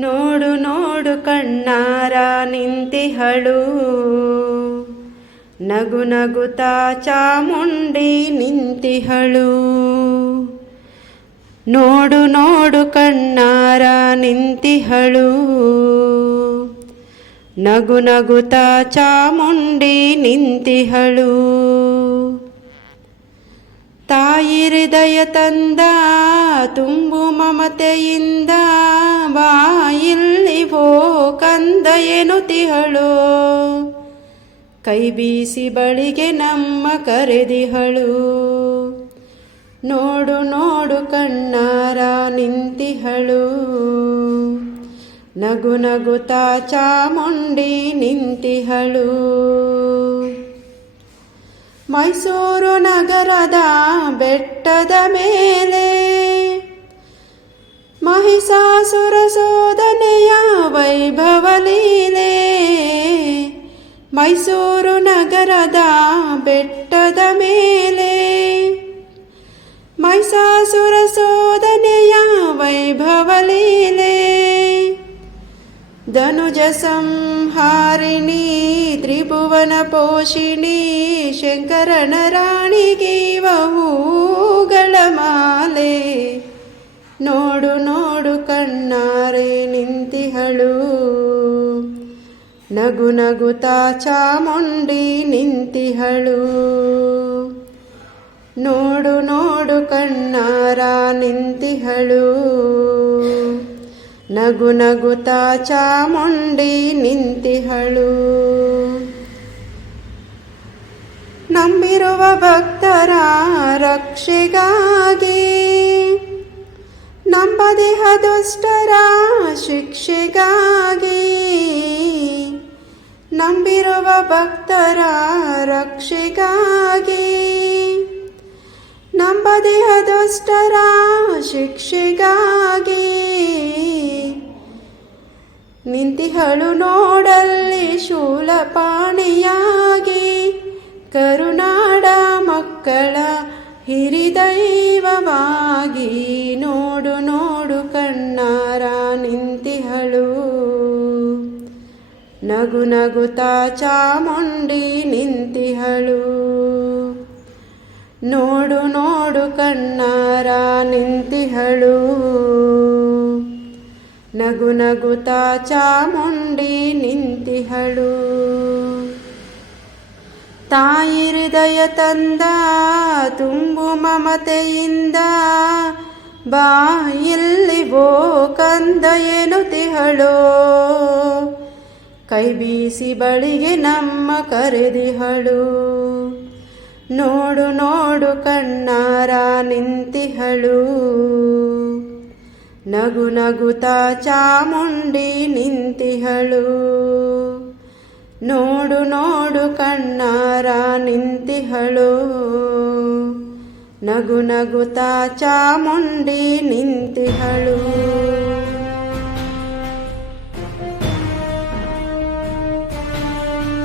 ನೋಡು ನೋಡು ಕಣ್ಣಾರ ನಿಂತಿಹಳು ನಗು ನಗುತಾ ಚಾಮುಂಡಿ ನಿಂತಿಹಳು ನೋಡು ನೋಡು ಕಣ್ಣಾರ ನಿಂತಿಹಳು ನಗು ನಗುತಾ ಚಾಮುಂಡಿ ನಿಂತಿಹಳು ತಾಯಿ ಹೃದಯ ತಂದ, ತುಂಬು ಮಮತೆಯಿಂದ ಬಾಯಿಲ್ಲಿ ಬೋ ಕಂದ ತಿಹಳು? ಕೈ ಬೀಸಿ ಬಳಿಗೆ ನಮ್ಮ ಕರೆದಿಹಳು. ನೋಡು ನೋಡು ಕಣ್ಣಾರ ನಿಂತಿಹಳು. ನಗು ನಗುತಾ ಚಾಮುಂಡಿ ನಿಂತಿಹಳು. ಮೈಸೂರು ನಗರದ ಬೆಟ್ಟದ ಮೇಲೆ ಮಹಿಷಾಸುರ ಸೋದನೆಯ ವೈಭವ ಲೀಲೆ. ಮೈಸೂರು ನಗರದ ಬೆಟ್ಟದ ಮೇಲೆ ಮೈಸಾಸುರ ಸೋದನೆಯ ವೈಭವ ಲೀಲೆ. ಧನುಜ ಸಂಹಾರಿಣಿ ತ್ರಿಭುವನ ಪೋಷಿಣಿ ಶಂಕರನ ರಾಣಿಗೆ ಹೂಗಳ ಮಾಲೆ. ನೋಡು ನೋಡು ಕಣ್ಣಾರೆ ನಿಂತಿಹಳು. ನಗು ನಗುತಾ ಚಾಮುಂಡಿ ನಿಂತಿಹಳು. ನೋಡು ನೋಡು ಕಣ್ಣಾರ ನಿಂತಿಹಳು. ನಗು ನಗುತಾ ಚಾಮುಂಡಿ ನಿಂತಿಹಳು. ನಂಬಿರುವ ಭಕ್ತರ ರಕ್ಷೆಗಾಗಿ ನಂಬದಿಹ ದುಷ್ಟರ ಶಿಕ್ಷೆಗಾಗಿ ನಂಬಿರುವ ಭಕ್ತರ ರಕ್ಷೆಗಾಗಿ ನಂಬದಿಹ ದುಷ್ಟರ ಶಿಕ್ಷೆಗಾಗಿ ನಿಂತಿಹಳು ನೋಡಲ್ಲಿ ಶೂಲಪಾಣಿಯಾಗಿ ಕರುನಾಡ ಮಕ್ಕಳ ಹಿರಿದೈವವಾಗಿ ನೋಡು ನೋಡು ಕಣ್ಣಾರ ನಿಂತಿಹಳು. ನಗು ನಗುತಾ ಚಾಮುಂಡಿ ನಿಂತಿಹಳು. ನೋಡು ನೋಡು ಕಣ್ಣಾರ ನಿಂತಿಹಳು. ನಗು ನಗುತಾ ಚಾಮುಂಡಿ ನಿಂತಿಹಳು. ತಾಯಿ ಹೃದಯ ತಂದ, ತುಂಬು ಮಮತೆಯಿಂದ ಬಾಯಿಲ್ಲಿ ಬೋ ಕಂದ ಎನ್ನುತ್ತಿಹಳು ಕೈ ಬೀಸಿ ಬಳಿಗೆ ನಮ್ಮ ಕರೆದಿಹಳು ನೋಡು ನೋಡು ಕಣ್ಣಾರ ನಿಂತಿಹಳು ನಗು ನಗುತ ಚಾಮುಂಡಿ ನಿಂತಿಹಳು ನೋಡು ನೋಡು ಕಣ್ಣಾರ ನಿಂತಿಹಳು. ನಗು ನಗುತಾ ಚಾಮುಂಡಿ ನಿಂತಿಹಳು.